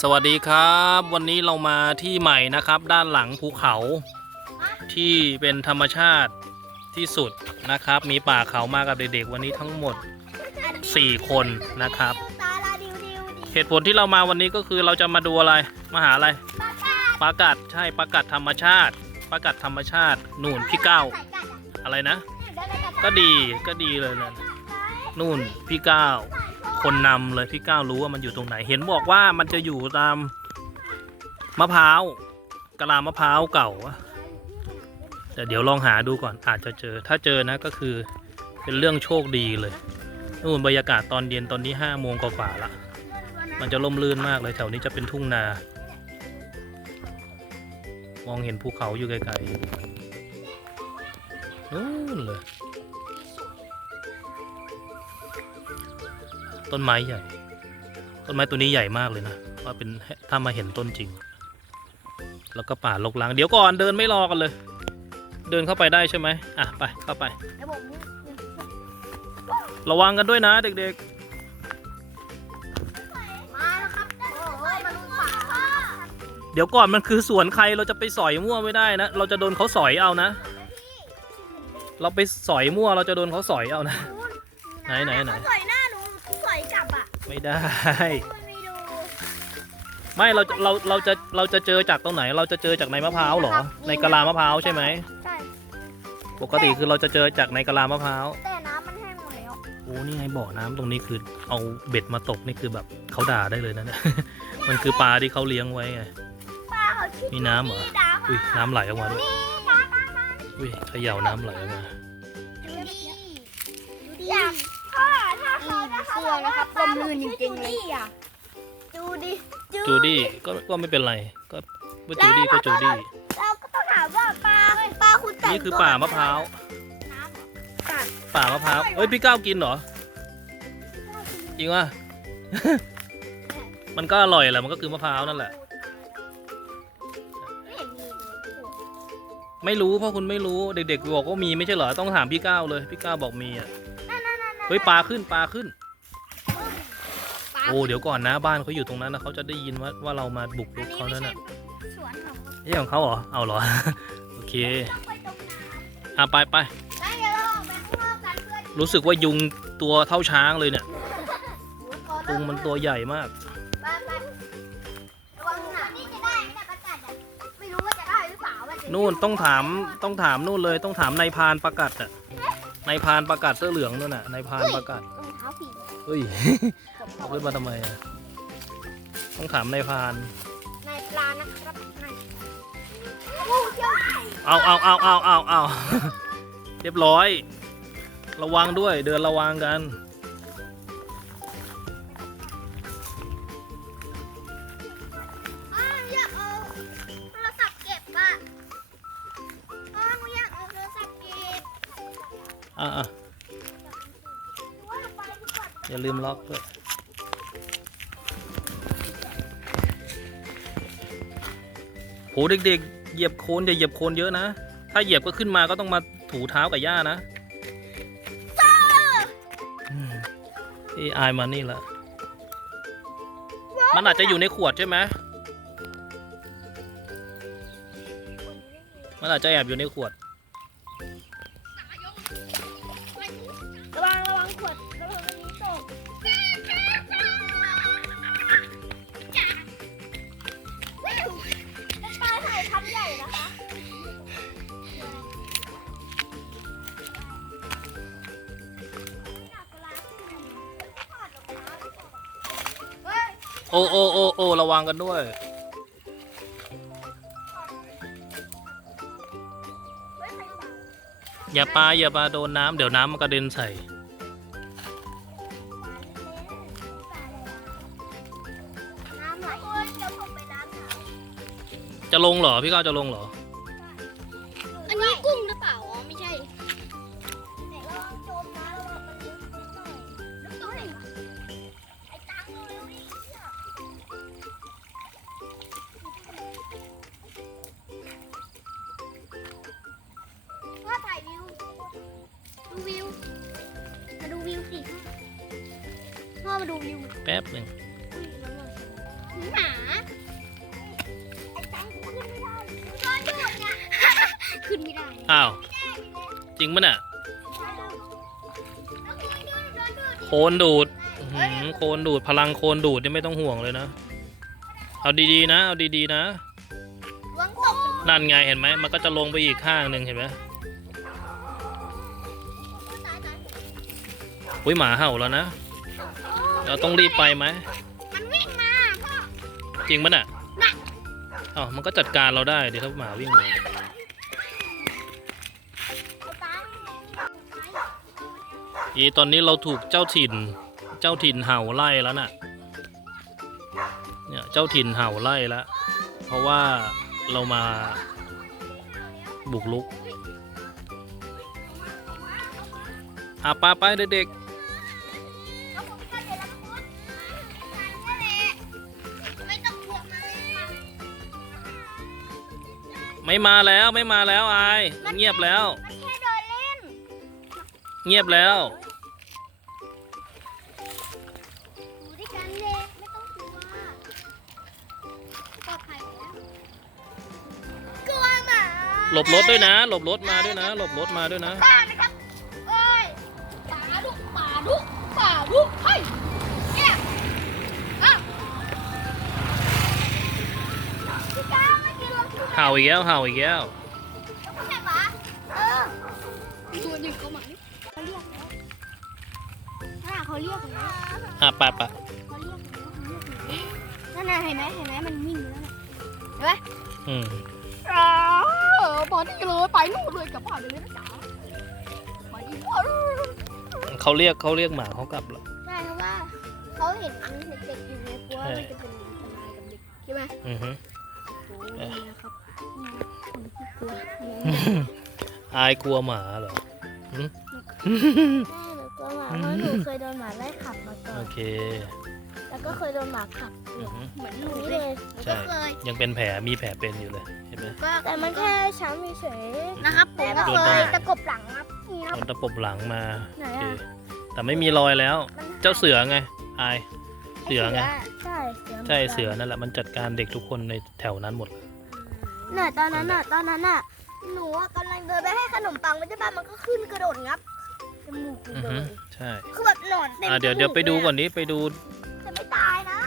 สวัสดีครับ วันนี้เรามาที่ใหม่นะครับ ด้านหลังภูเขาที่เป็นธรรมชาติที่สุดนะครับ มีป่าเขามากับเด็กๆ วันนี้ทั้งหมด 4 คนนะครับตาลาดิวดิวดิเหตุผลที่เรามาวันนี้ก็คือเราจะมาดูอะไรมาหาอะไรปลากัดปลากัดใช่ปลากัดธรรมชาติปลากัดธรรมชาตินู่นพี่เก้าไข่กัดอะอะไรนะได้ได้กัดก็ดีก็ดีเลยนะนู่นพี่เก้า คนนำเลยพี่ก้าวรู้ว่ามันอยู่ตรงไหน เห็นบอกว่ามันจะอยู่ตามมะพร้าวกะลามะพร้าวเก่าแต่เดี๋ยวลองหาดูก่อนอาจจะเจอ ถ้าเจอนะก็คือเป็นเรื่องโชคดีเลยนู่นบรรยากาศตอนเย็นตอนนี้ห้าโมงกว่าละมันจะล่มลื่นมากเลยแถวนี้จะเป็นทุ่งนา มองเห็นภูเขาอยู่ไกลๆนู่นเลย ต้นไม้ใหญ่ ต้นไม้ตัวนี้ใหญ่มากเลยนะว่าเป็นถ้ามาเห็นต้นจริง แล้วก็ป่ารกร้างเดี๋ยวก่อนเดินไม่รอกันเลย เดินเข้าไปได้ใช่ไหมอะไปเข้าไป ระวังกันด้วยนะเด็กๆ เดี๋ยวก่อนมันคือสวนใครเราจะไปสอยมั่วไม่ได้นะ เราจะโดนเขาสอยเอานะ เราไปสอยมั่วเราจะโดนเขาสอยเอานะ ไหนไหนไหน ไม่ได้ มันไม่ดูไม่เราจะเราเราจะเราจะเจอจากตรงไหน เราจะเจอจากในมะพร้าวเหรอ ในกะลามะพร้าวใช่ไหมใช่ปกติคือเราจะเจอจากในกะลามะพร้าวแต่น้ำมันแห้งหมดแล้วโอ้นี่ไงบ่อน้ำตรงนี้คือเอาเบ็ดมาตกนี่คือแบบเขาด่าได้เลยนะเนี่ย มันคือปลาที่เขาเลี้ยงไว้ไงป้าเขาคิดมีน้ำเหรอนี่ดาวอุ้ยน้ำไหลออกมาด้วยนี่ป้าป้าป้าอุ้ยเขย่าน้ำไหลออกมา ดูดิดูดิอยากถ้าถ้า เขาถ้าเขาบอกว่าปลาหมึกชื่อจูดี้อะจูดี้จูดี้ก็ก็ไม่เป็นไร ก็ว่าจูดี้ก็จูดี้เราก็ต้องถามว่าปลาปลาคุณแต่งนี่คือป่ามะพร้าวน้ำกัดป่ามะพร้าวเอ้ยพี่ก้าวกินเหรอจริงวะมันก็อร่อยแหละมันก็คือมะพร้าวนั่นแหละไม่เห็นมีไม่รู้เพราะคุณไม่รู้เด็กๆบอกว่ามีไม่ใช่เหรอต้องถามพี่ก้าวเลย พี่ก้าวบอกมีอะนั่นนั่นนั่นเฮ้ยปลาขึ้นปลาขึ้นปลา โอ้เดี๋ยวก่อนนะบ้านเขาอยู่ตรงนั้นนะเขาจะได้ยินว่าว่าเรามาบุกรุอันกนี้เขาไม่นั่นใช่น่ะสวนของนี่ของเขาเหรอเอาเหรอ โอเคไปตรงน้อะไปไปำไม่เดี๋ยวเราออกไปข้างนอกกันเพื่อนรู้สึกว่ายุงตัวเท่าช้างเลยเนี่ยยุงมันตัวใหญ่มากไปไประวังหนานี่จะได้ไหมเนี่ยประกัดอะไม่รู้ว่าจะได้หรือเปล่าว่าจะนู่นต้องถามต้องถามนู่นเลยต้องถามนายพรานประกัดอะนายพรานประกัดเสื้อเหลืองนู่นน่ะนายพรานประกัดรองเท้าผี เฮ้ยเอาขึ้นมาทำไมอะต้องถามนายพราน นายปลานะครับนายโอ้ยยเอาเอาเอาเอาเอาเอาเรียบร้อย ระวังด้วย เดินระวังกัน อ้าวอยากเอาโทรศัพท์เก็บอะอ้าวหนูอยากเอาโทรศัพท์เก็บ อะอะ อย่าลืมล็อกด้วยโหเด็กๆ เหยียบโคลนอย่าเหยียบโคลนเยอะนะ ถ้าเหยียบก็ขึ้นมาก็ต้องมาถูเท้ากับหญ้านะอืมเอไอายมานี่แหละ มันอาจจะอยู่ในขวดใช่ไหมมันอาจจะแอบอยู่ในขวด โอ้โอ้โอ้โอ้ระวังกันด้วย อย่าปาอย่าปาโดนน้ำเดี๋ยวน้ำมันกระเด็นใส่ น้ำไหลเดี๋ยวผมไปล้างเท้าจะลงเหรอ พี่ก้าวจะลงเหรอ มาดูวิวสิพ่อมาดูวิวแป๊บหนึ่งอุ้ยน้ำมันหมาไอ้ตังขึ้นไม่ได้โดนดูดเนี่ยขึ้นไม่ได้อ้าว จริงปะเนี่ยแล้วคุณดูโดนดูดโคนดูดอื้อหือโคนดูดพลังโคนดูดนี่ไม่ต้องห่วงเลยนะ เอาดีๆนะ เอาดีๆนะวังตกนั่นไงเห็นไหม มันก็จะลงไปอีกข้างหนึ่งเห็นไหม อุ้ยหมาเห่าแล้วนะ เราต้องรีบไปไหม มันวิ่งมาพ่อจริงปะเนี่ยน่ะอ้าวมันก็จัดการเราได้เดี๋ยวถ้าหมาวิ่งมาเอาตังอีตอนนี้เราถูกเจ้าถิ่น เจ้าถิ่นเห่าไล่แล้วน่ะ เนี่ยเจ้าถิ่นเห่าไล่แล้ว เพราะว่าเรามาบุกลุกอาปาไปเด็กแไม่มาแล้วไม่มาแล้วอายเงียบแล้ว มันแค่เดินเล่น เงียบแล้ว อยู่ด้วยกันเลยไม่ต้องกลัวปลอดภัยแล้วกลัวหมาหลบรถด้วยนะ หลบรถมาด้วยนะ หลบรถมาด้วยนะป่านะครับเอ้ยป่าดุป่าดุป่าดุเฮ้ย ห่าอีกแล้วเห่าอีกแล้วคุณแม่ปะเออตัวหนึ่งเขาหมายเขาเรียกแล้วถ้าเขาเรียกแล้วอะไปไปเขาเรียกแล้วเขาเรียกแล้วนั่นน่ะเห็นไหมเห็นไหมมันวิ่งอยู่แล้วน่ะเห็นไหมอืมอ้าวบอดี้เลยไปนู่นเลยกลับบ้านเลยนะจ๊ะบอดี้เขาเรียกเขาเรียกหมาเขากลับแล้วใช่เพราะว่าเขาเห็นเด็กๆอยู่ในกลัวมันจะเป็นอันตรายกับเด็กใช่ไหมอือฮึโอ้ยนะครับ คนที่กลัวอายกลัวหมาเหรอแม่หนูกลัวหมาเพราะหนูเคยโดนหมาไล่ขับมาก่อโอนเคแล้วก็เคยโดนหมาขับอือฮึเหมือนหนูเลยใช่ยังเป็นแผลมีแผลเป็นอยู่เลยเห็นไหมแต่มันแค่ช้ำเฉยนะครับผมก็โดนเคตรงยไหน ตะกบหลังครับนี่ครับโดนตะปบหลังมาไหนโอเคอะแต่ไม่มีรอยแล้วเจ้าเสือไงอาย เสือไง ใช่เสือใช่เสือนั่นแหละมันจัดการเด็กทุกคนในแถวนั้นหมด น่ะตอนนั้นน่ะตอนนั้นน่ะหนูอะกำลังเดินไปให้ขนมปังมันจะบ้านมันก็ขึ้นกระโดดงับจมูกอือเลฮึยใช่คือแบบหนอนเต็มอะเดี๋ยวจมูเดี๋ยวไปดูก่อนเลยนี้ไปดูะจะไม่ตายนะ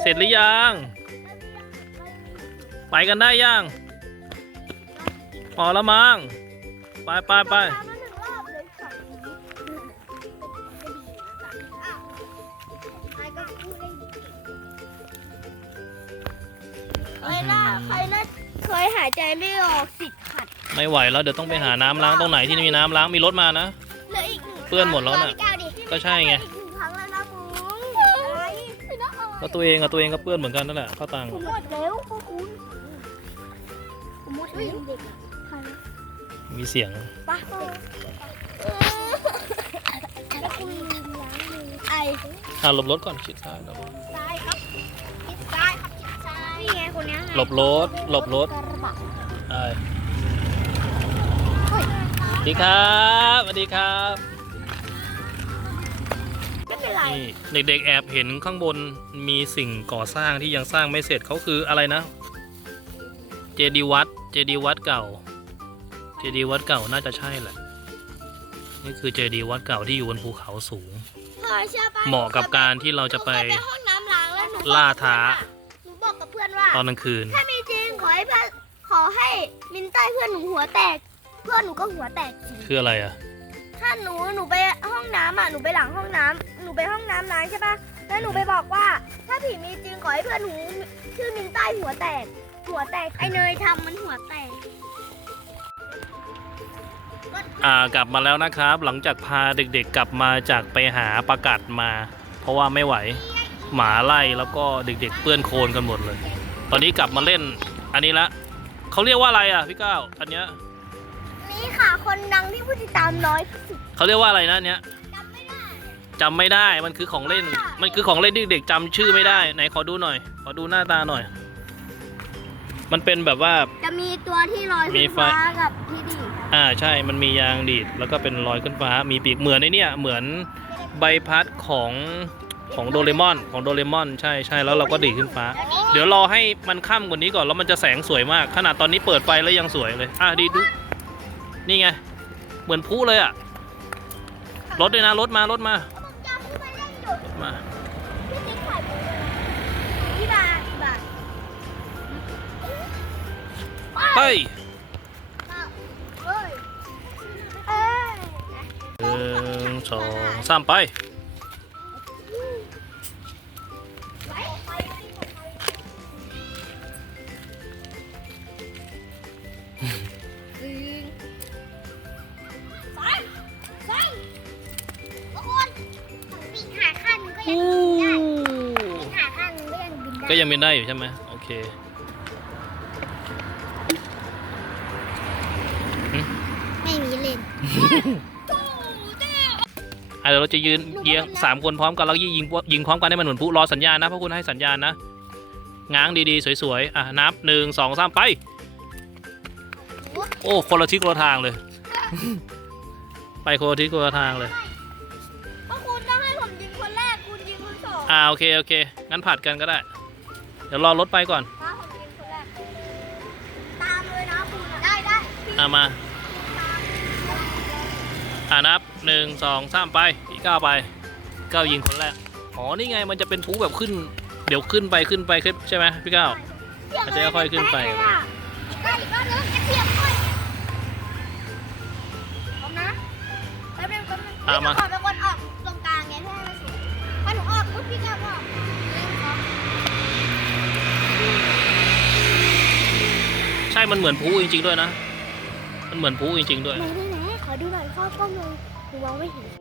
เสร็จหรือยังไปกันได้ยังพอแล้วมั้งไปไปไป ตามมา ใครน่าใครน่าเคยหายใจไม่ออกติดขัดไม่ไหวแล้วเดี๋ยวต้องไปหาน้ำล้างตรงไหนที่มีน้ำล้างมีรถมานะ เหลืออีกหนึ่งเปื้อนหมดแล้วน่ะพี่ก้าวดิก็ใช่ไงอีกหนึ่งครั้งแล้วนะมึงอะไรไม่น่าเอาก็ตัวเองอะตัวเองก็เปื้อนเหมือนกันนั่นแหละเข้าตังค์ผมหมดแล้วพ่อคุณผมหมดแล้วเด็กอะใครนะมีเสียงไปแล้วคุณล้างมือไออะหลบรถก่อนชิดซ้ายหลบซ้ายครับ นี่ไงคนเนี้ยไงหลบรถหลบรถกระบะใช่เฮ้ยสวัสดีครับสวัสดีครับ ไม่เป็นไรนี่เด็กๆแอบเห็นข้างบนมีสิ่งก่อสร้างที่ยังสร้างไม่เสร็จเขาคืออะไรนะ เจดีย์วัด เจดีย์วัดเก่า เจดีย์วัดเก่าน่าจะใช่แหละ นี่คือเจดีย์วัดเก่าที่อยู่บนภูเขาสูงพ่อเชื่อปะเหมาะกับการที่เราจะไป หนูเคยไปห้องน้ำล้างแล้วหนูบอกล่าท้าหนูบ ตอนกลางคืน ถ้ามีจริงขอให้เพื่อนขอให้มินใต้เพื่อนหนูหัวแตก เพื่อนหนูก็หัวแตกจริงคืออะไรอะ ถ้าหนูหนูไปห้องน้ำอะหนูไปหลังห้องน้ำหนูไปห้องน้ำล้างใช่ปะแล้วหนูไปบอกว่า ถ้าผีมีจริงขอให้เพื่อนหนูชื่อมินใต้หัวแตก หัวแตกไอเนยทำมันหัวแตก อ่ากลับมาแล้วนะครับ หลังจากพาเด็กๆกลับมาจากไปหาประกัดมา เพราะว่าไม่ไหว หมาไล่แล้วก็เด็กๆเปื้อนโคลนกันหมดเลยต อนนี้กลับมาเล่นอันนี้ละเขาเรียกว่าอะไรอะพี่ก้าวอันเนี้ยนี่ค่ะ คนดังที่ผู้ติดตามน้อยที่สุดเขาเรียกว่าอะไรนะอันเนี้ยจำไม่ได้ จำไม่ได้มันคือของเล่น มันคือของเล่นที่เด็กจำชื่อไม่ได้ไหนขอดูหน่อย ขอดูหน้าตาหน่อย มันเป็นแบบว่า จะมีตัวที่ลอยมีขึ้นไฟ ฟ้ากับที่ดีดอ่าใช่มันมียางดีดแล้วก็เป็นรอยขึ้นฟ้ามีปีกเหมือนไอ้เนี่ยเหมือนใบพัดของ ของโดเรมอนของโดเรมอนใช่ใช่แล้วเราก็ดีดขึ้นฟ้า เดี๋ยวรอให้มันค่ำกว่านี้ก่อนแล้วมันจะแสงสวยมาก ขนาดตอนนี้เปิดไฟแล้วยังสวยเลย อะดีดู นี่ไง เหมือนพลุเลยอะ รถด้วยนะ รถมารถมาผมจำที่มาเล่นอยู่มาพี่ติ๊กถ่ายผมเลยพี่บาทพี่บาทเฮ้ยเอ้ยเอ้ยหนึ่งสองสามไป ก็ยังบินได้ก็ยังเป็นได้อยู่ใช่ไหมโอเคไม่มีเล่นอะเดี๋ยวเราจะยืนเยียงสามคนพร้อมกันแล้วยิงยิงยิงพร้อมกันให้มันเหมือนพลุรอสัญญาณนะเพราะคุณให้สัญญาณนะง้างดีๆ สวยๆ อะ นับหนึ่งสองสามไป โอ้ คนละทิศคนละทางเลย ไปคนละทิศคนละทางเลยเพราะคุณต้องให้ผมยิงคนแรก คุณยิงคนสองอ่า โอเค โอเค งั้นผัดกันก็ได้ เดี๋ยวรอรถไปก่อนถ้าผมยิงคนแรกตามเลยนะคุณอะได้ได้พี่อ่ามาตามอ่านับหนึ่งสองสามไปพี่ก้าวไปก้าวยิงคนแรกอ๋อนี่ไงมันจะเป็นพลุแบบขึ้น เดี๋ยวขึ้นไปขึ้นไปขึ้นใช่ไหมพี่ก้าวอาจจะค่อยๆขึ้นไปได้อีกรอบนึงจะเทียบค่อยพร้อมนะแป๊บนึงแป๊บนึงอะมา ขอเป็น ใช่มันเหมือนพูจริงๆด้วยนะ มันเหมือนพูจริงๆด้วย ไหนไหนไหนขอดูหน่อยข้อข้องเลยหนูมองไม่เห็น